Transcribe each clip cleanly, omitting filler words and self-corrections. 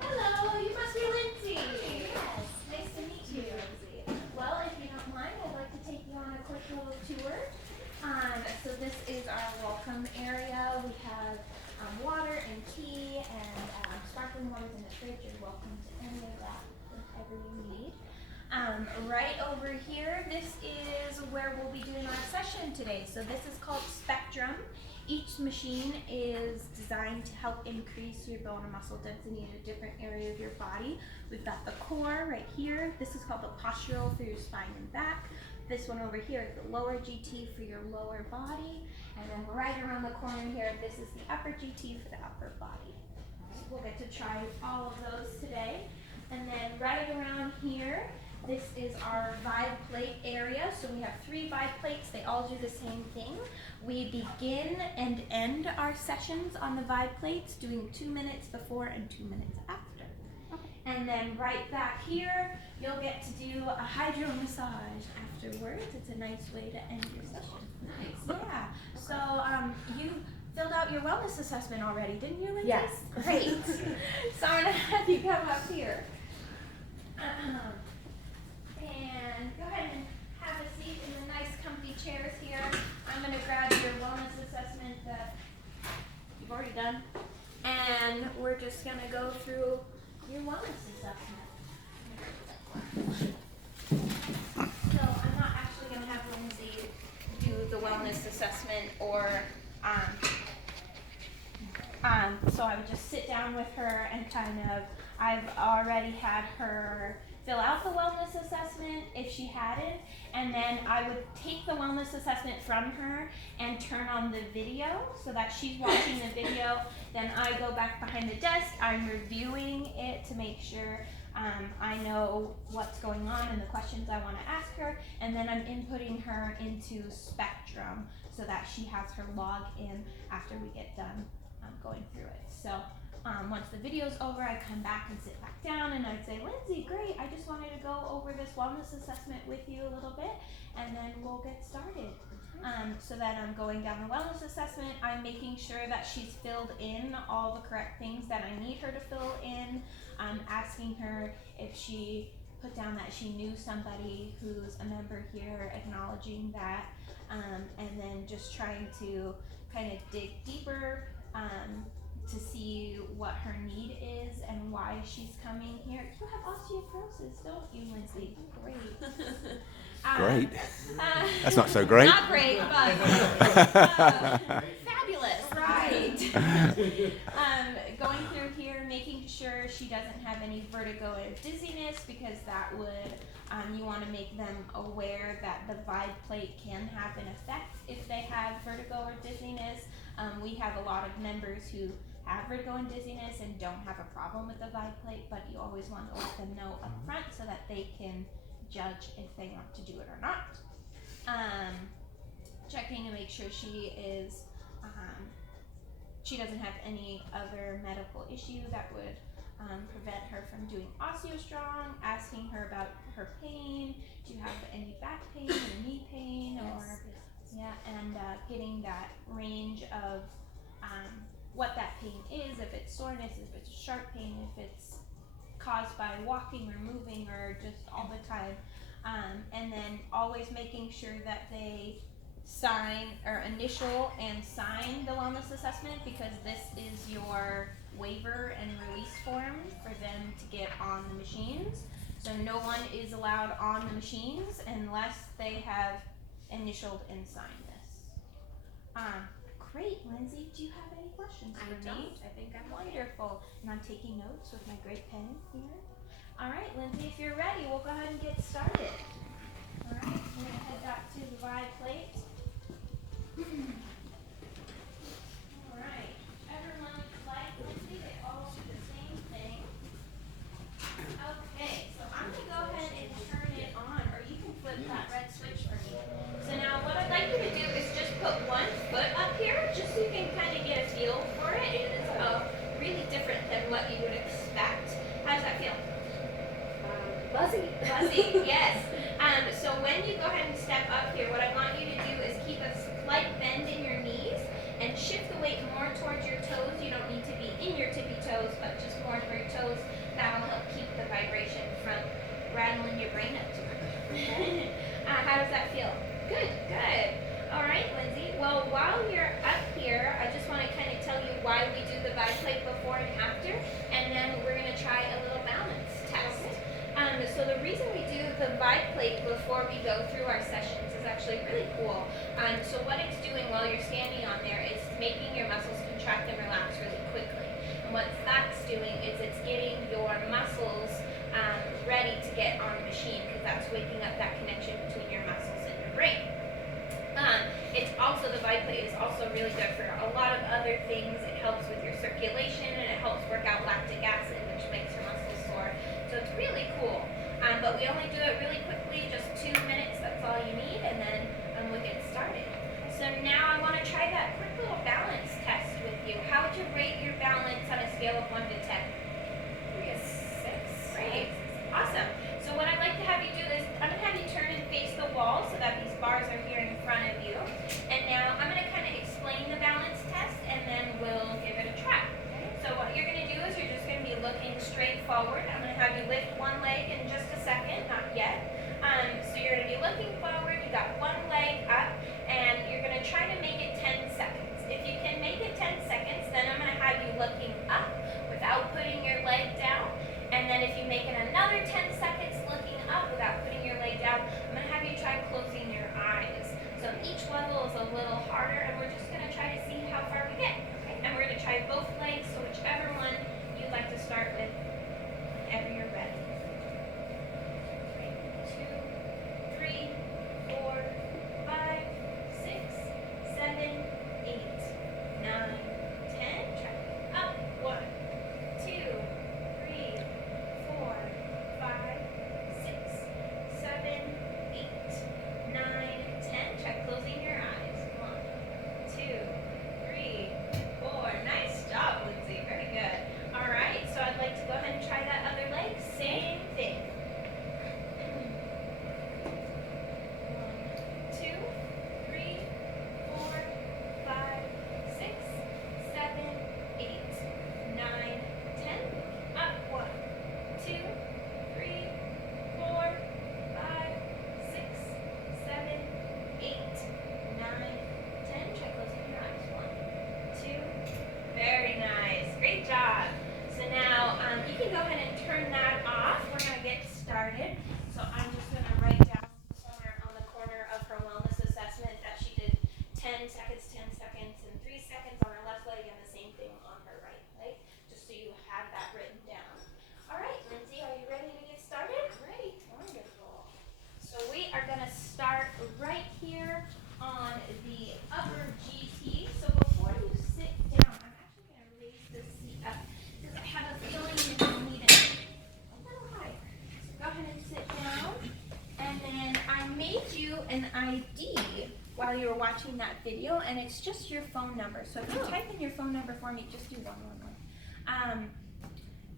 Hello, you must be Lindsay. Yes, nice to meet you. Well, if you don't mind, I'd like to take you on a quick little tour. So this is our welcome area. We have water and tea and sparkling waters in the fridge. You're welcome to any of that, whatever you need. Right over here, this is where we'll be doing our session today. So this is called Spectrum. Each machine is designed to help increase your bone and muscle density in a different area of your body. We've got the core right here. This is called the postural for your spine and back. This one over here is the lower GT for your lower body. And then right around the corner here, this is the upper GT for the upper body. So we'll get to try all of those today. And then right around here, this is our Vibe Plate area. So we have 3 Vibe Plates. They all do the same thing. We begin and end our sessions on the Vibe Plates, doing 2 minutes before and 2 minutes after. Okay. And then right back here, you'll get to do a hydro massage afterwards. It's a nice way to end your session. Nice. Yeah. So you filled out your wellness assessment already, didn't you, Lindsay? Yes. Great. So I'm gonna have you come up here. And go ahead and have a seat in the nice comfy chairs here. I'm going to grab your wellness assessment that you've already done. And we're just going to go through your wellness assessment. So I'm not actually going to have Lindsay do the wellness assessment or so I would just sit down with her and I've already had her fill out the wellness assessment if she hadn't, and then I would take the wellness assessment from her and turn on the video so that she's watching the video. Then I go back behind the desk, I'm reviewing it to make sure I know what's going on and the questions I want to ask her, and then I'm inputting her into Spectrum so that she has her log in after we get done going through it. So once the video's over, I come back and sit back down and I'd say, Lindsay, great, I just wanted to go over this wellness assessment with you a little bit and then we'll get started. So then I'm going down the wellness assessment, I'm making sure that she's filled in all the correct things that I need her to fill in. I'm asking her if she put down that she knew somebody who's a member here, acknowledging that, and then just trying to kind of dig deeper to see what her need is and why she's coming here. You have osteoporosis, don't you, Lindsay? Great. Great. That's not so great. Not great, but fabulous, right? Going through here, making sure she doesn't have any vertigo and dizziness, because that would, you want to make them aware that the Vibe Plate can have an effect if they have vertigo or dizziness. We have a lot of members who have vertigo and dizziness and don't have a problem with the Vibe Plate, but you always want to let them know up front so that they can judge if they want to do it or not. Checking to make sure she is, she doesn't have any other medical issue that would prevent her from doing OsteoStrong, asking her about her pain. Do you have any back pain or knee pain? Or yeah, and getting that range of what that pain is, if it's soreness, if it's sharp pain, if it's caused by walking or moving or just all the time. And then always making sure that they sign or initial and sign the wellness assessment, because this is your waiver and release form for them to get on the machines. So no one is allowed on the machines unless they have initialed and signed this. Great, Lindsay, do you have any questions for me? I think I'm wonderful. And I'm taking notes with my great pen here. All right, Lindsay, if you're ready, we'll go ahead and get started. All right, we're going to head back to the Vibe Plate. All right, everyone like Lindsay, they all do the same thing. Okay, so I'm going to go ahead and turn it on, or you can flip that red switch for me. So now what I'd like you to do is just put one foot up here, just so you can kind of get a feel for it. It is really different than what you would expect. How does that feel? Buzzy. Buzzy, yes. So when you go ahead and step up here, what I want you to do is keep a slight bend toes. That'll help keep the vibration from rattling your brain up too much. How does that feel? Good, good. All right, Lindsay. Well, while you're up here, I just want to kind of tell you why we do the biplate before and after, and then we're going to try a little balance test. So the reason we do the biplate before we go through our sessions is actually really cool. So what it's doing while you're standing on there is making your muscles contract and relax really quickly. And what that's doing is it's getting your muscles ready to get on the machine, because that's waking up that connection between your muscles and your brain. It's also, the biplate is also really good for a lot of other things. It helps with your circulation, and it helps work out lactic acid, which makes your muscles sore. So it's really cool. But we only do it really quickly, just 2 minutes, that's all you need, and then we'll get started. So now I want to try that quick little balance test with you. How would you rate your balance on a scale of 1 to 10? 3 is 6. Great. Awesome. So what I'd like to have you do is, I'm going to have you turn and face the wall so that these bars are here in front of you. And now I'm going to kind of explain the balance test, and then we'll give it a try. So what you're going to do is you're just going to be looking straight forward. I'm going to have you lift one leg in just a second, not yet. So you're going to be looking forward, you got one leg up, and you're going to try to make it 10 seconds. If you can make it 10 seconds, then I'm going to have you looking up without putting your leg down. And then if you make it another 10 seconds looking up without putting your leg down, I'm going to have you try closing your eyes. So each level is a little harder, and we're just going to try to see how far we get. And we're going to try both legs, so whichever one you'd like to start with, whenever you're ready. 2, 3, 4, 5, 6, 7, 8, 9, 10. Try up. 1, 2, 3, 4, 5, 6, 7, 8, 9, 10. Try closing your eyes. 1, 2, 3, 4. Nice job, Lindsay. Very good. All right, so I'd like to go ahead and try that other leg. Same thing. 1, 2, 3, 4, 5, 6, 7, 8, 9, 10. Up. 1, 2, 3, 4, 5, 6, 7, 8, 9, 10. Try closing your eyes. 1, 2. Very nice. Great job. So now you can go ahead and turn that off. We're going to get started. So I'm just going to write down somewhere on the corner of her wellness assessment that she did 10 seconds, and 3 seconds on her left leg, and the same thing on her right leg, just so you have that written down. All right, Lindsay, are you ready to get started? Great. Wonderful. So we are going to start right here on the upper GT. So before you sit down, I'm actually going to raise this seat up because I have a feeling you're going to need it a little higher. So go ahead and sit down. And then I made you an ID while you were watching that video, and it's just your phone number. So if you type in your phone number for me, just do 111.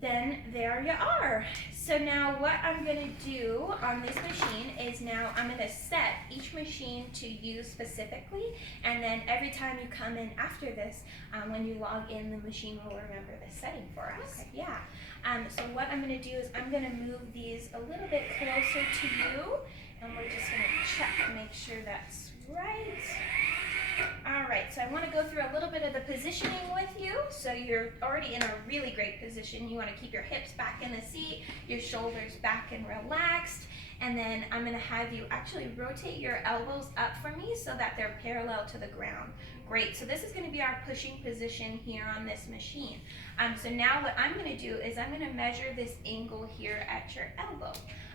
Then there you are. So now what I'm going to do on this machine is now I'm going to set each machine to you specifically, and then every time you come in after this, when you log in, the machine will remember this setting for us. Okay. Yeah. So what I'm going to do is I'm going to move these a little bit closer to you, and we're just going to check to make sure that's right. All right, so I want to go through a little bit of the positioning with you. So you're already in a really great position. You want to keep your hips back in the seat, your shoulders back and relaxed. And then I'm going to have you actually rotate your elbows up for me so that they're parallel to the ground. Great, so this is going to be our pushing position here on this machine. So now what I'm going to do is I'm going to measure this angle here at your elbow.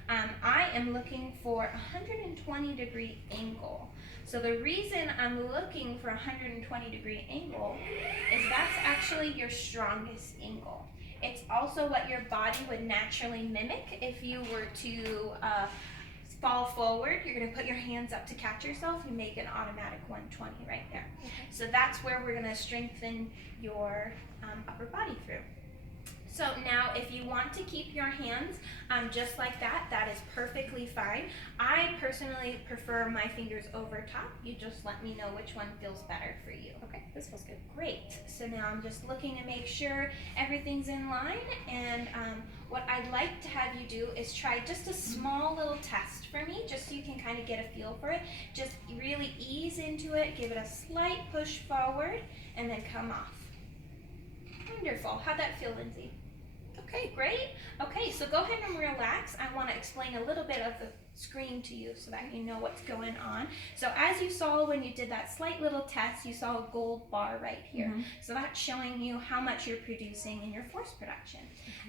I am looking for a 120-degree angle. So the reason I'm looking for a 120-degree angle is that's actually your strongest angle. It's also what your body would naturally mimic if you were to fall forward. You're going to put your hands up to catch yourself. You make an automatic 120 right there. Okay. So that's where we're going to strengthen your upper body through. So now if you want to keep your hands just like that, that is perfectly fine. I personally prefer my fingers over top. You just let me know which one feels better for you. Okay. this feels good. Great. So now I'm just looking to make sure everything's in line, and what I'd like to have you do is try just a small little test for me, just so you can kind of get a feel for it. Just really ease into it, give it a slight push forward, and then come off. Wonderful. How'd that feel, Lindsay? Okay, great. Okay, so go ahead and relax. I want to explain a little bit of the screen to you so that you know what's going on. So as you saw when you did that slight little test, you saw a gold bar right here. So that's showing you how much you're producing in your force production.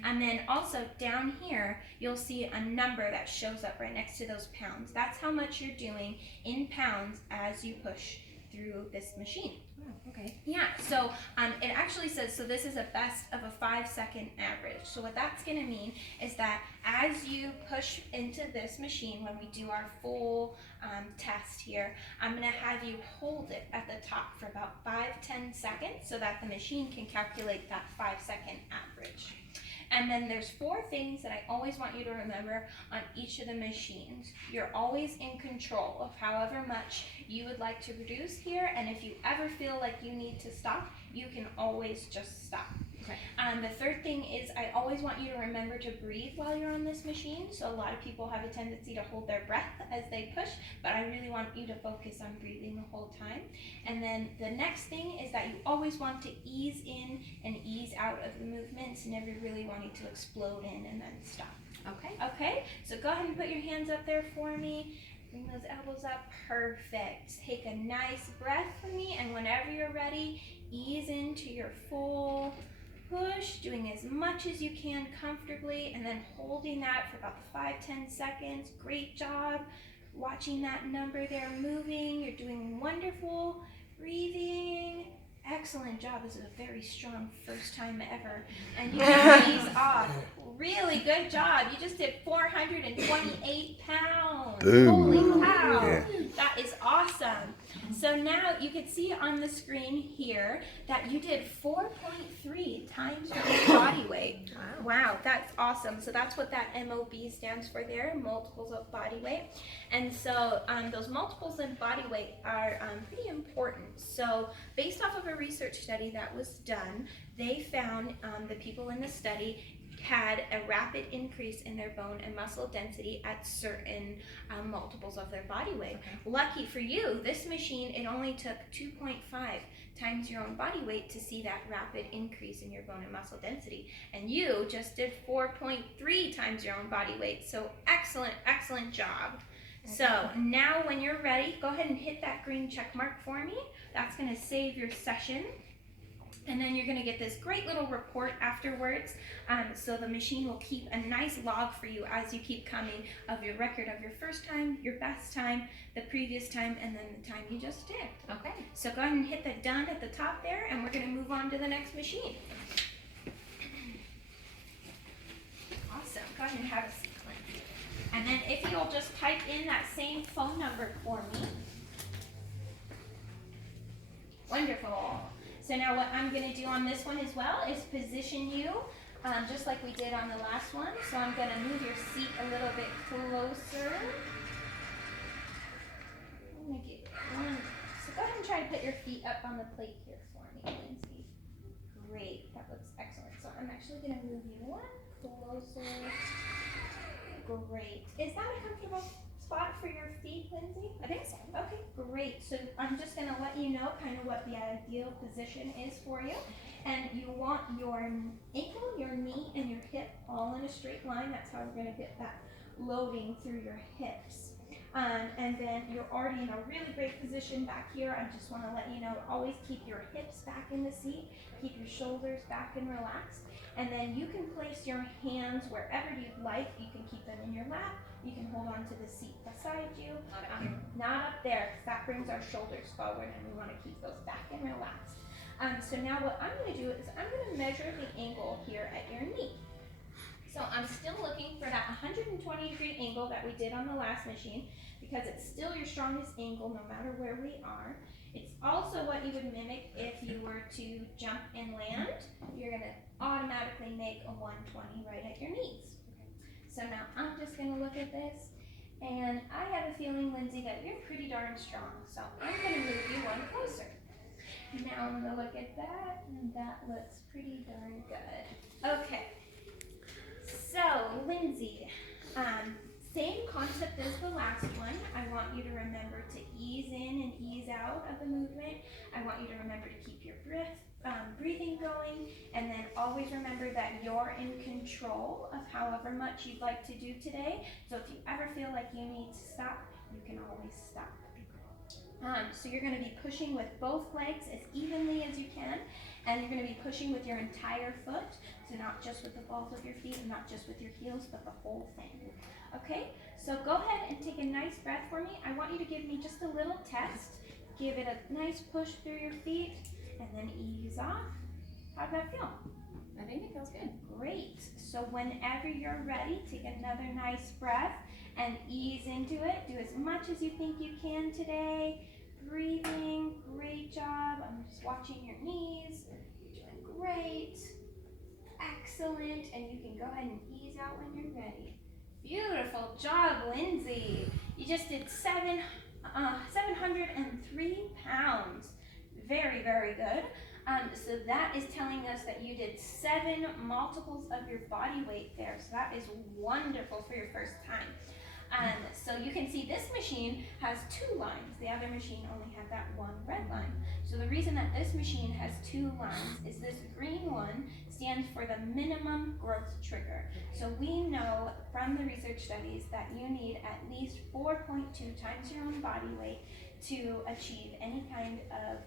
And then also down here, you'll see a number that shows up right next to those pounds. That's how much you're doing in pounds as you push through this machine. Wow, okay. Yeah, so it actually says, so this is a best of a 5-second average. So what that's going to mean is that as you push into this machine, when we do our full test here, I'm going to have you hold it at the top for about 5-10 seconds so that the machine can calculate that 5-second average. And then there's 4 things that I always want you to remember on each of the machines. You're always in control of however much you would like to produce here, and if you ever feel like you need to stop, you can always just stop. Okay. The third thing is I always want you to remember to breathe while you're on this machine. So a lot of people have a tendency to hold their breath as they push, but I really want you to focus on breathing the whole time. And then the next thing is that you always want to ease in and ease out of the movements, never really wanting to explode in and then stop. Okay. Okay, so go ahead and put your hands up there for me. Bring those elbows up. Perfect. Take a nice breath for me, and whenever you're ready, ease into your full push, doing as much as you can comfortably, and then holding that for about 5-10 seconds. Great job. Watching that number there moving. You're doing wonderful. Breathing. Excellent job. This is a very strong first time ever. And you can ease off. Really good job. You just did 428 pounds. Boom. Holy cow. Yeah. That is awesome. So now you can see on the screen here that you did 4.3 times your body weight. Wow, that's awesome. So that's what that MOB stands for there, multiples of body weight. And so those multiples of body weight are pretty important. So based off of a research study that was done, they found the people in the study had a rapid increase in their bone and muscle density at certain multiples of their body weight. Okay. Lucky for you, this machine, it only took 2.5 times your own body weight to see that rapid increase in your bone and muscle density. And you just did 4.3 times your own body weight. So excellent, excellent job. So now when you're ready, go ahead and hit that green check mark for me. That's going to save your session. And then you're going to get this great little report afterwards. So the machine will keep a nice log for you as you keep coming of your record of your first time, your best time, the previous time, and then the time you just did. Okay. So go ahead and hit the done at the top there, and we're going to move on to the next machine. Awesome. Go ahead and have a seat, Lindsay. And then if you'll just type in that same phone number for me. Wonderful. So now what I'm going to do on this one as well is position you just like we did on the last one. So I'm going to move your seat a little bit closer. I'm going to get one. So go ahead and try to put your feet up on the plate here for me, Lindsay. Great. That looks excellent. So I'm actually going to move you one closer. Great. Is that a comfortable spot for your feet, Lindsay? I think so. Okay, great. So I'm just going to let you know kind of what the ideal position is for you. And you want your ankle, your knee, and your hip all in a straight line. That's how we're going to get that loading through your hips. And then you're already in a really great position back here. I just want to let you know, always keep your hips back in the seat. Keep your shoulders back and relaxed. And then you can place your hands wherever you'd like. You can keep them in your lap. You can hold on to the seat beside you. Not up there, because that brings our shoulders forward, and we want to keep those back and relaxed. So now what I'm going to do is I'm going to measure the angle here at your knee. So I'm still looking for that 120-degree angle that we did on the last machine, because it's still your strongest angle no matter where we are. It's also what you would mimic if you were to jump and land. You're going to automatically make a 120 right at your knees. So now I'm just going to look at this, and I have a feeling, Lindsay, that you're pretty darn strong. So I'm going to move you one closer. Now I'm gonna look at that, and that looks pretty darn good. Okay, so Lindsay, same concept as the last one. I want you to remember to ease in and ease out of the movement. I want you to remember to keep your breathing going, and then always remember that you're in control of however much you'd like to do today. So if you ever feel like you need to stop, you can always stop. So you're going to be pushing with both legs as evenly as you can, and you're going to be pushing with your entire foot, so not just with the balls of your feet, and not just with your heels, but the whole thing. Okay, so go ahead and take a nice breath for me. I want you to give me just a little test. Give it a nice push through your feet, and then ease off. How'd that feel? I think it feels good. Great. So whenever you're ready, take another nice breath and ease into it. Do as much as you think you can today. Breathing, great job. I'm just watching your knees. You're doing great. Excellent. And you can go ahead and ease out when you're ready. Beautiful job, Lindsay. You just did 703 pounds. Very, very good. So that is telling us that you did 7 multiples of your body weight there. So that is wonderful for your first time. So you can see this machine has 2 lines. The other machine only had that 1 red line. So the reason that this machine has 2 lines is this green one stands for the minimum growth trigger. So we know from the research studies that you need at least 4.2 times your own body weight to achieve any kind of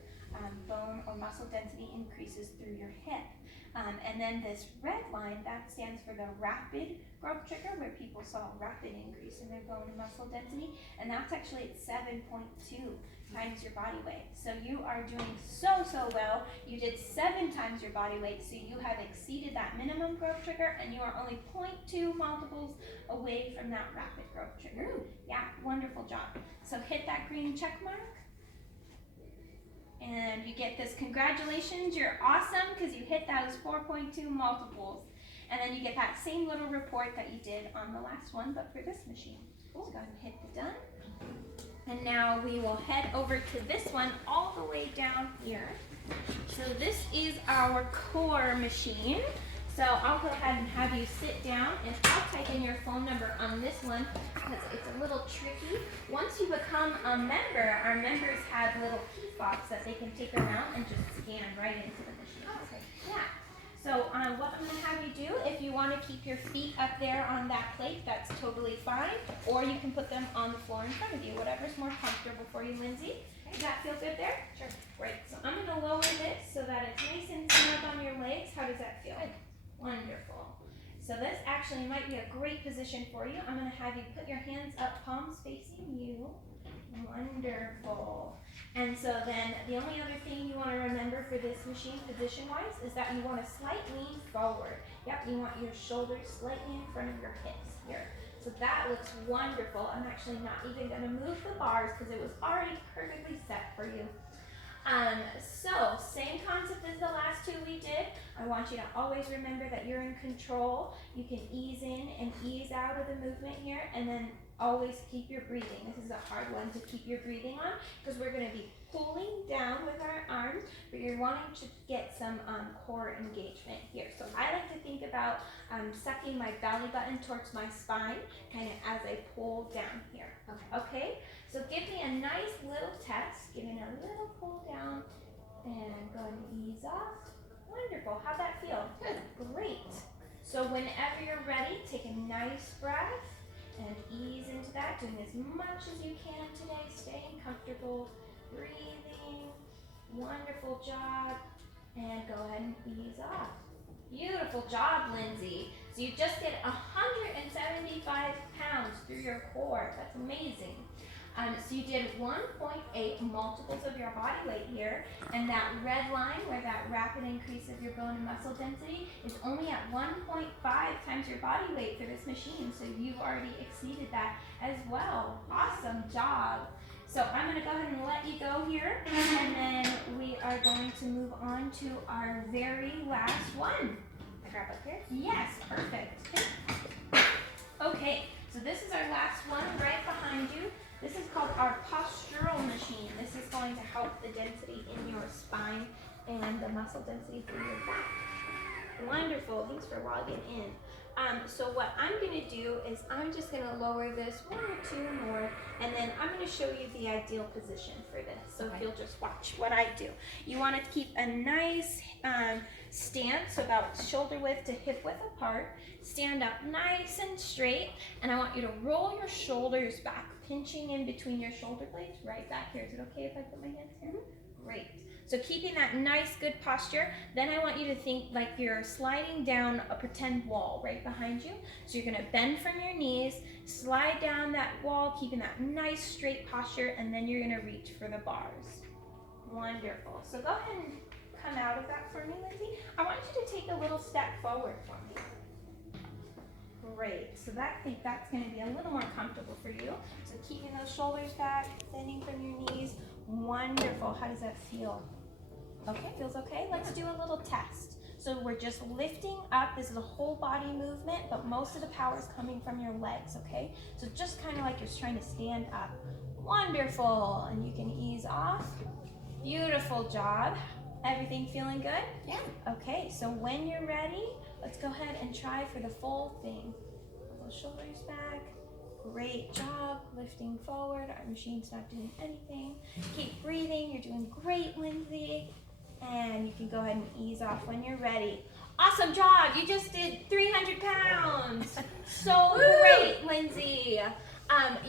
bone or muscle density increases through your hip. And then this red line, that stands for the rapid growth trigger, where people saw a rapid increase in their bone and muscle density, and that's actually at 7.2 times your body weight. So you are doing so well. You did 7 times your body weight, so you have exceeded that minimum growth trigger, and you are only 0.2 multiples away from that rapid growth trigger. Yeah, wonderful job. So hit that green check mark. And you get this, congratulations, you're awesome, because you hit those 4.2 multiples. And then you get that same little report that you did on the last one, but for this machine. Cool. So go ahead and hit the done. And now we will head over to this one all the way down here. So this is our core machine. So I'll go ahead and have you sit down, and I'll type in your phone number on this one because it's a little tricky. Once you become a member, our members have little key fobs that they can take around and just scan right into the machine. Okay. Yeah. So what I'm going to have you do, if you want to keep your feet up there on that plate, that's totally fine. Or you can put them on the floor in front of you, whatever's more comfortable for you, Lindsay. Does that feel good there? Sure. Great. So I'm going to lower this so that it's nice and snug on your legs. How does that feel? Good. Wonderful. So this actually might be a great position for you. I'm going to have you put your hands up, palms facing you. Wonderful. And so then the only other thing you want to remember for this machine position-wise is that you want a slight lean forward. Yep, you want your shoulders slightly in front of your hips here. So that looks wonderful. I'm actually not even going to move the bars because it was already perfectly set for you. So same concept as the last 2 we did. I want you to always remember that you're in control. You can ease in and ease out of the movement here, and then always keep your breathing. This is a hard one to keep your breathing on because we're going to be pulling down with our arms, but you're wanting to get some core engagement here. So I like to think about sucking my belly button towards my spine, kind of as I pull down here. Okay? So give me a nice little test. Give me a little pull down, and go ahead and ease off. Wonderful. How'd that feel? Good. Great. So whenever you're ready, take a nice breath and ease into that, doing as much as you can today, staying comfortable, breathing. Wonderful job. And go ahead and ease off. Beautiful job, Lindsay. So you just did 175 pounds through your core. That's amazing. So you did 1.8 multiples of your body weight here, and that red line where that rapid increase of your bone and muscle density is only at 1.5 times your body weight for this machine, so you've already exceeded that as well. Awesome job. So I'm going to go ahead and let you go here, and then we are going to move on to our very last one. I grab up here? Yes, perfect. Okay, so this is our last one right behind you. This is called our postural machine. This is going to help the density in your spine and the muscle density through your back. Wonderful, thanks for logging in. So what I'm gonna do is I'm just gonna lower this 1 or 2 more, and then I'm gonna show you the ideal position for this. So if you'll just watch what I do. You wanna keep a nice stance, about shoulder width to hip width apart. Stand up nice and straight, and I want you to roll your shoulders back, pinching in between your shoulder blades, right back here. Is it okay if I put my hands here? Great. So keeping that nice, good posture, then I want you to think like you're sliding down a pretend wall right behind you. So you're gonna bend from your knees, slide down that wall, keeping that nice straight posture, and then you're gonna reach for the bars. Wonderful. So go ahead and come out of that for me, Lindsay. I want you to take a little step forward for me. Great. So I think that's gonna be a little more comfortable for you. So keeping those shoulders back, bending from your knees. Wonderful. How does that feel? Okay, feels okay? Let's do a little test. So we're just lifting up. This is a whole body movement, but most of the power is coming from your legs, okay? So just kind of like you're trying to stand up. Wonderful. And you can ease off. Beautiful job. Everything feeling good? Yeah. Okay, so when you're ready, let's go ahead and try for the full thing. Those shoulders back. Great job lifting forward. Our machine's not doing anything. Keep breathing. You're doing great, Lindsay. And you can go ahead and ease off when you're ready. Awesome job. You just did 300 pounds. So great, Lindsay.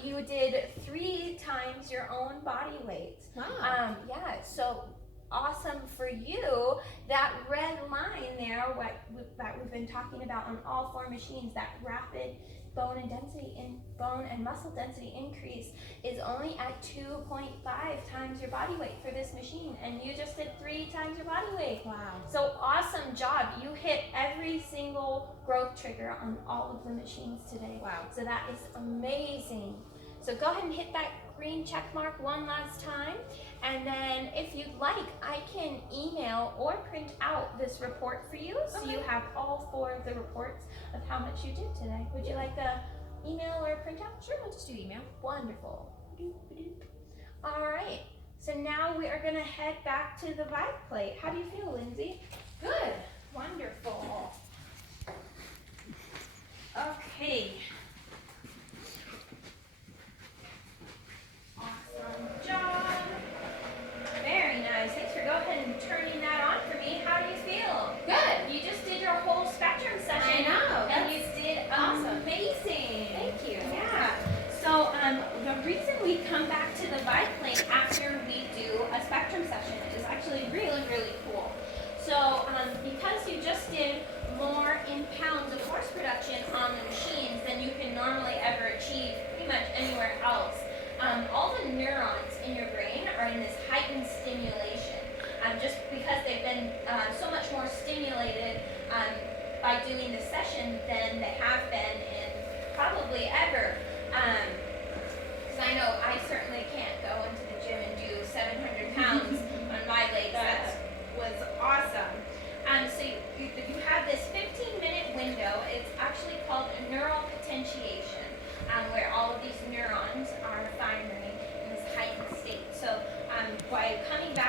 You did 3 times your own body weight. Wow. Yeah, so awesome for you. That red line there, that we've been talking about on all 4 machines, that rapid bone and muscle density increase is only at 2.5 times your body weight for this machine, and you just did 3 times your body weight. Wow. So awesome job. You hit every single growth trigger on all of the machines today. Wow. So that is amazing. So go ahead and hit that green check mark one last time, and then if you'd like, I can email or print out this report for you, so you have all 4 of the reports of how much you did today. Would you like a email or a printout? Sure, we'll just do email. Wonderful. All right, so now we are gonna head back to the vibe plate. How do you feel, Lindsay? Good. Wonderful. Okay. Awesome job. Very nice. Thanks for go ahead and turning that on for me. How do you feel? Good. You just did your whole spectrum session. I know. And you did awesome. amazing. Thank you. Yeah. So the reason we come back to the vibe plate after we do a spectrum session is actually really, really cool. So because you just did more in pounds of horse production on the machines than you can normally ever achieve pretty much anywhere else, all the neurons in your brain are in this heightened stimulation. Just because they've been so much more stimulated by doing the session than they have been in probably ever. Because I know I certainly can't go into the gym and do 700 pounds on my legs. That was awesome. So you have this 15-minute window. It's actually called neural potentiation, where all of these neurons are firing in this heightened state. So by coming back